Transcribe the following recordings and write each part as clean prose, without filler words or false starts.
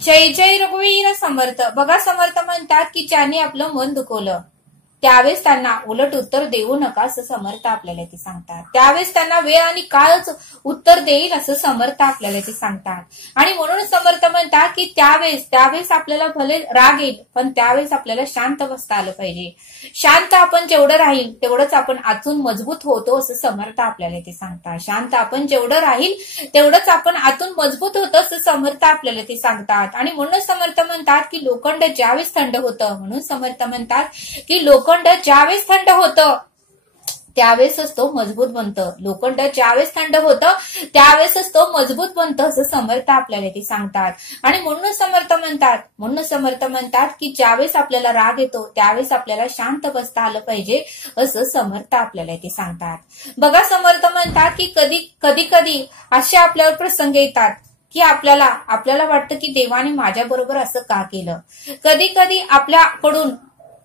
जय जय रघुवीर समर्थ. बघा समर्थ म्हणतात की ज्याने आपलं मन दुखवलं त्यावेळेस त्यांना उलट उत्तर देऊ नका असं समर्थ आपल्याला ते सांगतात. त्यावेळेस त्यांना वेळ आणि काळच उत्तर देईल असं समर्थ आपल्याला ते सांगतात. आणि म्हणून समर्थ म्हणतात की त्यावेळेस आपल्याला भले राग येईल पण त्यावेळेस आपल्याला शांत बसता आलं पाहिजे. शांत आपण जेवढं राहील तेवढंच आपण आतून मजबूत होतो असं समर्थ आपल्याला ते सांगतात. शांत आपण जेवढं राहील तेवढंच आपण आतून मजबूत होतं असं समर्थ आपल्याला ते सांगतात. आणि म्हणून समर्थ म्हणतात की लोखंड ज्यावेळेस थंड होतं, म्हणून समर्थ म्हणतात की लोखंड ज्यावेळेस थंड होतं त्यावेळेसच तो मजबूत बनतं. लोखंड ज्यावेळेस थंड होतं त्यावेळेसच तो मजबूत बनतं असं समर्थ आपल्याला ते सांगतात. आणि म्हणून समर्थ म्हणतात की ज्यावेळेस आपल्याला राग येतो त्यावेळेस आपल्याला शांत बसता आलं पाहिजे असं समर्थ आपल्याला ते सांगतात. बघा समर्थ म्हणतात की कधी असे आपल्यावर प्रसंग येतात की आपल्याला वाटतं की देवाने माझ्या बरोबर असं का केलं. कधी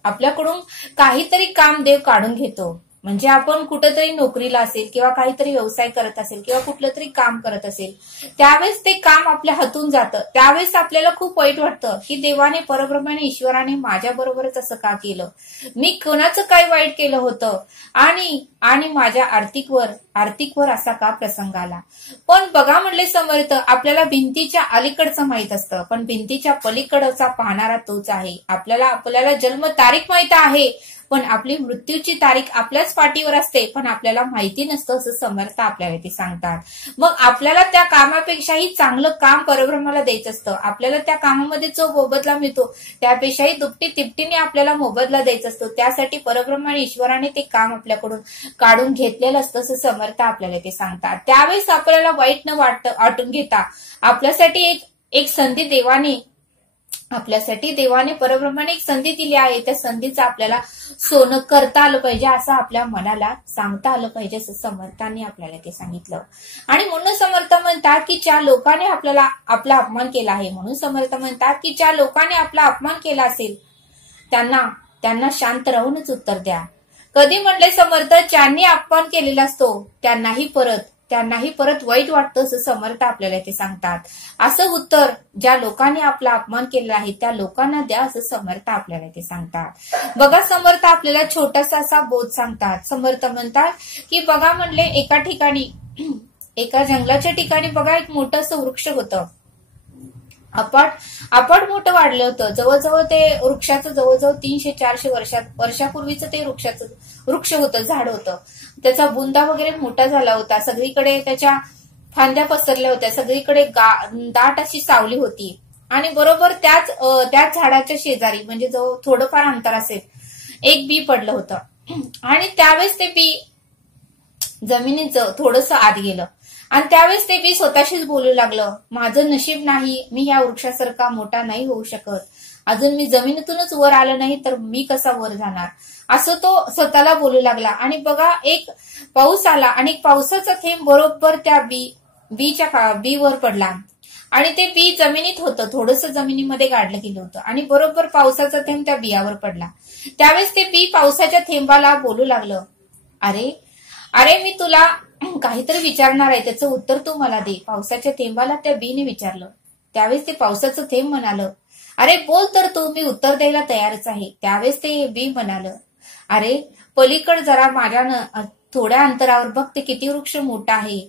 आपल्याकडून काहीतरी काम देव काढून घेतो. म्हणजे आपण कुठेतरी नोकरीला असेल किंवा काहीतरी व्यवसाय करत असेल किंवा कुठलं तरी काम करत असेल त्यावेळेस ते काम आपल्या हातून जातं. त्यावेळेस आपल्याला खूप वाईट वाटतं की देवाने परब्रह्माने ईश्वराने माझ्या बरोबरच असं का केलं, मी कोणाचं काय वाईट केलं होतं आणि माझ्या आर्थिकवर असा का प्रसंग आला. पण बघा म्हणले समर्थ आपल्याला भिंतीच्या अलीकडचं माहित असतं पण भिंतीच्या पलीकडचा पाहणारा तोच आहे. आपल्याला जन्म तारीख माहित आहे पण आपली मृत्यूची तारीख आपल्याच पाठीवर असते पण आपल्याला माहिती नसतं असं समर्थ आपल्याला ते सांगतात. मग आपल्याला त्या कामापेक्षाही चांगलं काम परब्रह्माला द्यायचं असतं. आपल्याला त्या कामामध्ये जो मोबदला मिळतो त्यापेक्षाही दुपटी तिपटीने आपल्याला मोबदला द्यायचा असतो. त्यासाठी परब्रह्म आणि ईश्वराने ते काम आपल्याकडून काढून घेतलेलं असतं असं समर्थ आपल्याला ते सांगतात. त्यावेळेस आपल्याला वाईट न वाटून घेता आपल्यासाठी एक संधी देवाने परब्रह्माने एक संधी दिली आहे. त्या संधीचं आपल्याला सोनं करता आलं पाहिजे असं आपल्या मनाला सांगता आलं पाहिजे असं समर्थांनी आपल्याला ते सांगितलं. आणि म्हणून समर्थ म्हणतात की ज्या लोकांनी आपला अपमान केला आहे, म्हणून समर्थ म्हणतात की ज्या लोकांनी आपला अपमान केला असेल त्यांना शांत राहूनच उत्तर द्या. कधी म्हणले समर्थ ज्यांनी अपमान केलेला असतो त्यांनाही परत वाईट वाटतं असं समर्थ आपल्याला ते सांगतात. असं उत्तर ज्या लोकांनी आपला अपमान केलेला आहे त्या लोकांना द्या असं समर्थ आपल्याला ते सांगतात. बघा समर्थ आपल्याला छोटासा असा बोध सांगतात. समर्थ म्हणतात की बघा म्हणले एका जंगलाच्या ठिकाणी बघा एक मोठं असं वृक्ष होतं. अपाट मोठं वाढलं होतं. जवळजवळ ते वृक्षाचं जवळजवळ 300-400 वर्षापूर्वीचं ते वृक्ष होतं, झाड होतं. त्याचा बुंदा वगैरे मोठा झाला होता. सगळीकडे त्याच्या फांद्या पसरल्या होत्या. सगळीकडे दाट अशी सावली होती. आणि बरोबर त्याच झाडाच्या शेजारी म्हणजे जो थोडंफार अंतर असेल एक बी पडलं होतं. आणि त्यावेळेस ते बी जमिनीत थोडस आत गेलं आणि त्यावेळेस ते बी स्वतःशीच बोलू लागलं, माझं नशीब नाही, मी या वृक्षासारखा मोठा नाही होऊ शकत. अजून मी जमिनीतूनच वर आलं नाही तर मी कसा वर जाणार, असं तो स्वतःला बोलू लागला. आणि बघा एक पाऊस आला आणि पावसाचा थेंब बरोबर त्या बीवर पडला. आणि ते बी जमिनीत होतं, थोडंसं जमिनीमध्ये गाडलं गेलं होतं आणि बरोबर पावसाचा थेंब त्या बियावर पडला. त्यावेळेस ते बी पावसाच्या थेंबाला बोलू लागलं, अरे मी तुला काहीतरी विचारणार आहे, त्याचं उत्तर तू मला दे. पावसाच्या थेंबाला त्या बीने विचारलं. त्यावेळेस ते पावसाचं थेंब म्हणालं, अरे बोल तर तू, मी उत्तर द्यायला तयारच आहे. त्यावेळेस ते बी म्हणालं, अरे पलीकड जरा माझ्या थोड्या अंतरावर बघ, ते किती वृक्ष मोठा आहे.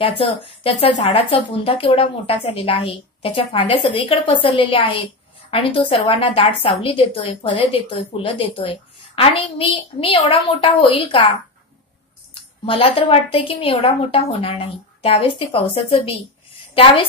त्याचा झाडाचा बुंदा केवढा मोठा झालेला आहे. त्याच्या फांद्या सगळीकडे पसरलेल्या आहेत आणि तो सर्वांना दाट सावली देतोय, फळं देतोय, फुलं देतोय. आणि मी एवढा मोठा होईल का? मला तर वाटतंय की मी एवढा मोठा होणार नाही. त्यावेळेस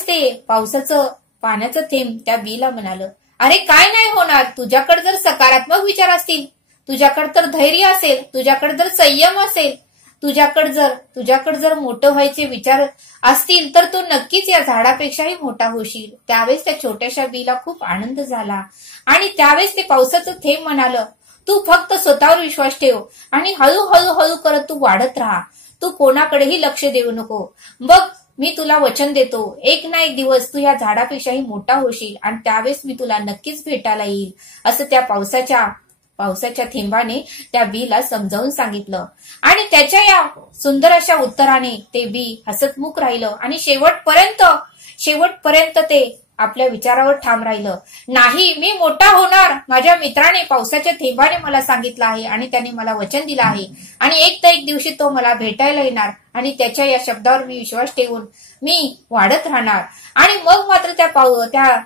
ते पावसाचं पाण्याचं थेंब त्या बीला म्हणालं, अरे काय नाही होणार. तुझ्याकडे जर सकारात्मक विचार असतील, तुझ्याकडे तर धैर्य असेल, तुझ्याकडे जर संयम असेल, तुझ्याकडे जर मोठं व्हायचे विचार असतील तर तू नक्कीच या झाडापेक्षाही मोठा होशील. त्यावेळेस त्या छोट्याशा बीला खूप आनंद झाला. आणि त्यावेळेस ते पावसाचं थेंब म्हणालं, तू फक्त स्वतःवर विश्वास ठेव आणि हळूहळू करत तू वाढत राहा. तू कोणाकडेही लक्ष देऊ नको. बघ मी तुला वचन देतो, एक ना एक दिवस तू या झाडापेक्षाही मोठा होशील आणि त्यावेळेस मी तुला नक्कीच भेटायला येईल, असं त्या पावसाच्या थेंबाने त्या बीला समजावून सांगितलं. आणि त्याच्या या सुंदर अशा उत्तराने ते बी हसतमुख राहिलं आणि शेवटपर्यंत आपल्या विचारावर ठाम राहिलं. नाही, मी मोठा होणार. माझ्या मित्राने पावसाच्या थेंबाने मला सांगितलं आहे आणि त्याने मला वचन दिलं आहे आणि एक तर एक दिवशी तो मला भेटायला येणार आणि त्याच्या या शब्दावर मी विश्वास ठेवून मी वाढत राहणार. आणि मग मात्र त्या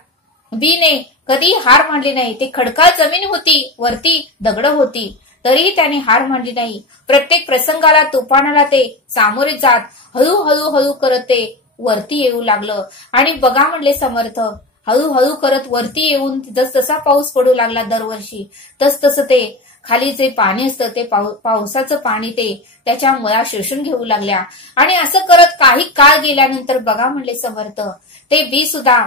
बीने कधी हार मानली नाही. ते खडकाळ जमीन होती, वरती दगड होती, तरीही त्याने हार मानली नाही. प्रत्येक प्रसंगाला, तुफानाला ते सामोरे जात हळूहळू करत ते वरती येऊ लागलं. आणि बघा म्हणले समर्थ, हळूहळू करत वरती येऊन जसजसा पाऊस पडू लागला दरवर्षी, तसतसं ते खाली जे पाणी असतं ते पावसाचं पाणी ते त्याच्या मुळा शोषून घेऊ लागल्या. आणि असं करत काही काळ गेल्यानंतर बघा म्हणले समर्थ, ते बी सुद्धा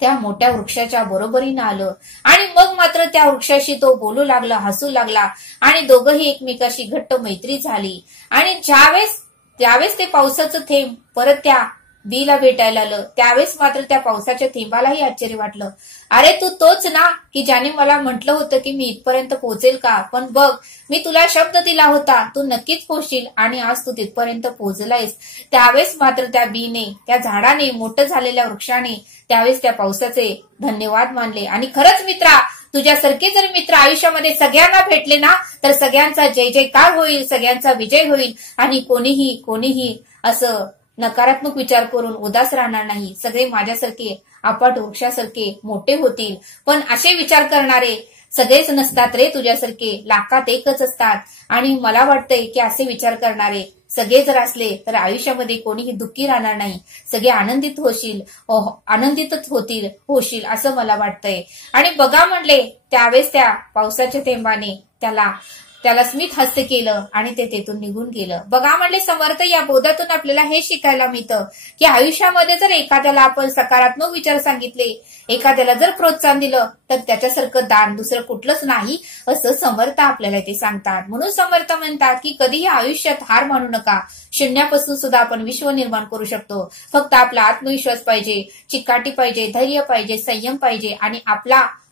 त्या मोठ्या वृक्षाच्या बरोबरीनं आलं. आणि मग मात्र त्या वृक्षाशी तो बोलू लागला, हसू लागला आणि दोघंही एकमेकाशी घट्ट मैत्री झाली. आणि ज्यावेळेस ते पावसाचं थेंब परत त्या बीला भेटायला आलं, त्यावेळेस मात्र त्या पावसाच्या थेंबालाही आश्चर्य वाटलं. अरे, तू तोच ना की ज्याने मला म्हटलं होतं की मी इथपर्यंत पोहोचेल का? पण बघ, मी तुला शब्द दिला होता, तू नक्कीच पोहोचशील आणि आज तू तिथपर्यंत पोहोचलायस. त्यावेळेस मात्र त्या बीने, त्या झाडाने, मोठं झालेल्या वृक्षाने त्यावेळेस त्या पावसाचे धन्यवाद मानले. आणि खरंच मित्रा, तुझ्यासारखे जर मित्र आयुष्यामध्ये सगळ्यांना भेटले ना, तर सगळ्यांचा जय जयकार होईल, सगळ्यांचा विजय होईल आणि कोणीही असं नकारात्मक विचार करून उदास राहणार नाही. सगळे माझ्यासारखे अपाट वृक्षासारखे मोठे होतील. पण असे विचार करणारे सगळेच नसतात रे तुझ्यासारखे, लाखात एकच असतात. आणि मला वाटतंय की असे विचार करणारे सगळे जर असले तर आयुष्यामध्ये कोणीही दुःखी राहणार नाही, सगळे आनंदितच होशील असं मला वाटतंय. आणि बघा म्हणले, त्यावेळेस त्या पावसाच्या थेंबाने त्याला स्मित हास्य केलं आणि ते तेथून निघून गेलं. बघा म्हणले समर्थ, या बोधातून आपल्याला हे शिकायला मिळतं की आयुष्यामध्ये जर एखाद्याला आपण सकारात्मक विचार सांगितले, एखाद्याला जर प्रोत्साहन दिलं, तर त्याच्यासारखं दान दुसरं कुठलंच नाही असं समर्थ आपल्याला ते सांगतात. म्हणून समर्थ म्हणतात की कधीही आयुष्यात हार मानू नका. शून्यापासून सुद्धा आपण विश्व निर्माण करू शकतो. फक्त आपला आत्मविश्वास पाहिजे, चिकाटी पाहिजे, धैर्य पाहिजे, संयम पाहिजे आणि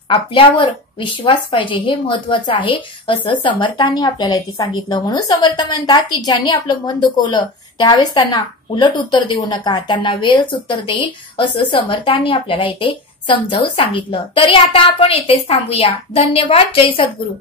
आपल्यावर विश्वास पाहिजे. हे महत्वाचं आहे असं समर्थांनी आपल्याला इथे सांगितलं. म्हणून समर्थ म्हणतात की ज्यांनी आपलं मन दुखवलं त्यावेळेस त्यांना उलट उत्तर देऊ नका, त्यांना वेळच उत्तर देईल असं समर्थांनी आपल्याला इथे समजावून सांगितलं. तरी आता आपण येथेच थांबूया. धन्यवाद. जय सद्गुरू.